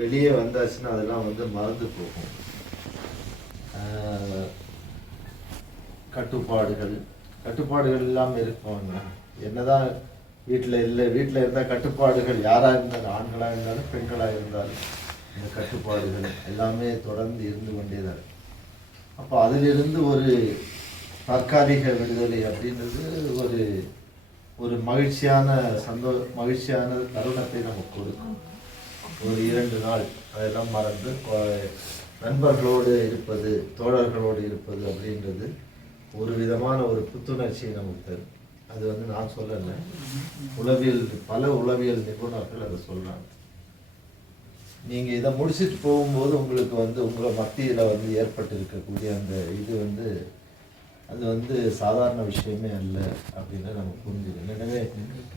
வெளியே வந்தாச்சுன்னா அதெல்லாம் வந்து மறந்து போகும். கட்டுப்பாடுகள் இல்லாமல் இருப்பாங்க. என்னதான் வீட்டில் இல்லை, வீட்டில் இருந்தால் கட்டுப்பாடுகள் யாராக இருந்தாலும், ஆண்களாக இருந்தாலும் பெண்களாக இருந்தாலும் இந்த கட்டுப்பாடுகள் எல்லாமே தொடர்ந்து இருந்து கொண்டே தான். அப்போ அதிலிருந்து ஒரு தற்காலிக விடுதலை அப்படின்றது ஒரு ஒரு மகிழ்ச்சியான தருணத்தை நமக்கு கொடுக்கும். ஒரு 2 நாள் அதெல்லாம் மறந்து நண்பர்களோடு இருப்பது, தோழர்களோடு இருப்பது அப்படின்றது ஒரு விதமான ஒரு புத்துணர்ச்சியை நமக்கு தரும். அது வந்து நான் சொல்லலை, பல உளவியல் நிபுணர்கள் அதை சொல்றாங்க. நீங்க இதை முடிச்சுட்டு போகும்போது உங்களுக்கு வந்து உங்களை மத்தியில வந்து ஏற்பட்டு இருக்கக்கூடிய அந்த இது வந்து அது வந்து சாதாரண விஷயமே அல்ல அப்படின்னு நம்ம புரிஞ்சுக்கணும். எனவே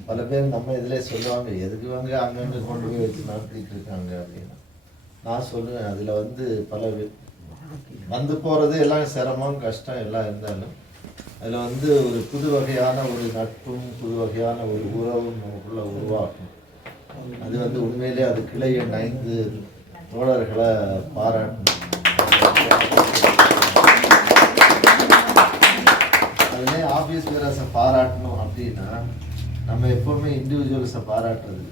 பல பேர் நம்ம இதிலே சொல்லுவாங்க, எதுக்கு வாங்க அங்கங்கே கொண்டு போய் வச்சு நடத்திட்டு இருக்காங்க அப்படின்னா. நான் சொல்லுவேன், அதில் வந்து பல வந்து போகிறது எல்லாம் சிரமம் கஷ்டம் எல்லாம் இருந்தாலும் அதில் வந்து ஒரு புது வகையான ஒரு நட்பும் புது வகையான ஒரு உறவும் நமக்குள்ள உருவாக்கும். அது வந்து உண்மையிலே அது கிளை எண் 5 தோழர்களை பாராட்டணும். அதுலேயே ஆஃபீஸ் பேரஸை பாராட்டணும் அப்படின்னா நம்ம எப்பவுமே இண்டிவிஜுவல்ஸை பாராட்டுறது,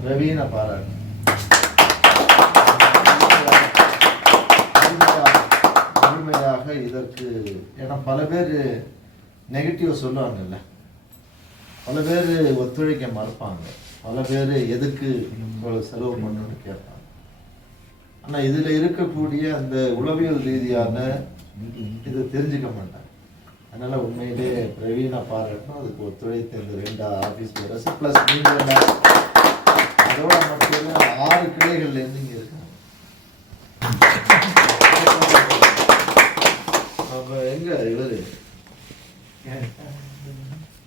பிரவீனை பாராட்டணும். முழுமையாக இதற்கு ஏன்னா பல பேர் நெகட்டிவ் சொல்லுவாங்கல்ல, பல பேர் ஒத்துழைக்க மறுப்பாங்க, பல பேர் எதுக்கு இவ்வளவு செலவு பண்ணணும்னு கேட்பாங்க. ஆனால் இதில் இருக்கக்கூடிய அந்த உளவியல் ரீதியான இது தெரிஞ்சுக்க மாட்டாங்க. அதனால உண்மையிலே பிரவீனா பாராட்டணும். அதுக்கு ஒத்துழைத்த இந்த 2 ஆஃபீஸ் பேரஸ் ப்ளஸ் நீங்கள் அதோட மட்டும் 6 கிளைகள்லேருந்து இங்கே இருக்காங்க. அப்போ எங்க இவர்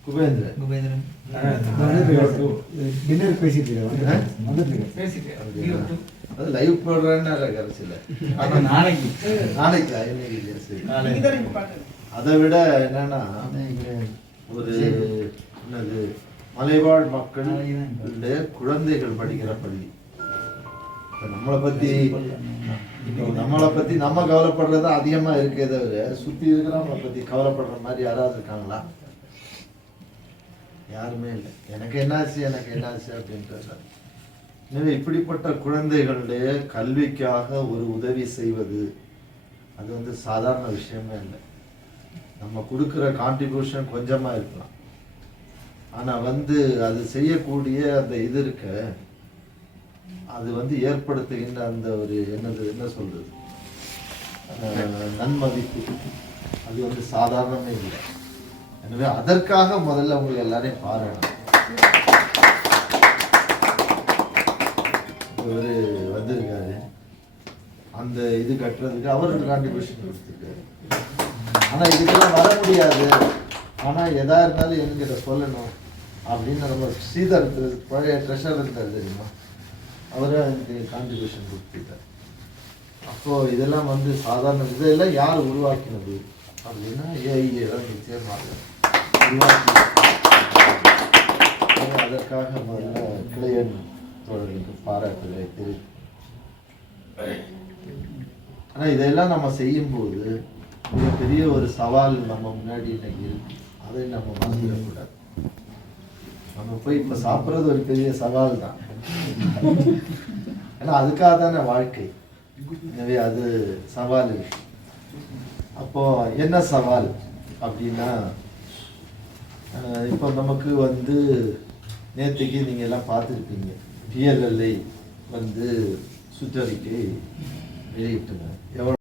குபேந்திரன் அது லைவ் போடுறேன்னு கரைச்சில நாளைக்கு. அதை விட என்னன்னா ஒரு என்னது மலைவாழ் மக்கள் குழந்தைகள் படிக்கிற பள்ளி. நம்மளை பத்தி நம்ம கவலைப்படுறது அதிகமா இருக்கே தவிர சுத்தி இருக்கிறவங்களை பத்தி கவலைப்படுற மாதிரி யாராவது இருக்காங்களா? யாருமே இல்லை. எனக்கு என்னாச்சு அப்படின்றது. எனவே இப்படிப்பட்ட குழந்தைகளுடைய கல்விக்காக ஒரு உதவி செய்வது அது வந்து சாதாரண விஷயமே இல்லை. நம்ம கொடுக்குற கான்ட்ரிபியூஷன் கொஞ்சமா இருக்கலாம், ஆனா வந்து அது செய்யக்கூடிய அந்த இது இருக்க, அது வந்து ஏற்படுத்துகின்ற அந்த ஒரு என்ன சொல்றது நன்மதிப்பு, அது வந்து சாதாரணமே இல்லை. எனவே அதற்காக முதல்ல உங்களுக்கு எல்லாரையும் பாராட்டணும். இவர் வந்திருக்காரு, அந்த இது கட்டுறதுக்கு அவருக்கு கான்ட்ரிபியூஷன் கொடுத்துருக்காரு. ஆனா இதுக்கெல்லாம் வர முடியாது, ஆனா எதா இருந்தாலும் என்கிட்ட சொல்லணும் அப்படின்னு நம்ம ஸ்ரீதர் பழைய ட்ரெஷர் இருந்தார் தெரியுமா, அவரே அதுக்கு கான்ட்ரிபியூஷன் கொடுத்துட்டார். அப்போ இதெல்லாம் வந்து சாதாரண இதெல்லாம் யார் உருவாக்கினது அப்படின்னா ஏஐஏ தான் நிச்சயமாக உருவாக்கி. அதற்காக முதல்ல கிளையன் தோழர்களுக்கு பாராட்டுகளை தெரிவித்து. ஆனா இதெல்லாம் நம்ம செய்யும்போது மிகப்பெரிய ஒரு சவால் நம்ம முன்னாடி இன்னைக்கு இருக்கு. அதை நம்ம மறந்துடக்கூடாது. நம்ம போய் இப்ப சாப்பிட்றது ஒரு பெரிய சவால் தான், ஏன்னா அதுக்காக தானே வாழ்க்கை. எனவே அது சவால் இருக்கு. அப்போ என்ன சவால் அப்படின்னா, இப்போ நமக்கு வந்து நேற்றுக்கு நீங்க எல்லாம் பார்த்துருப்பீங்க, PLLI வந்து சுற்றறிக்கை வெளியிட்டுங்க. எவ்வளோ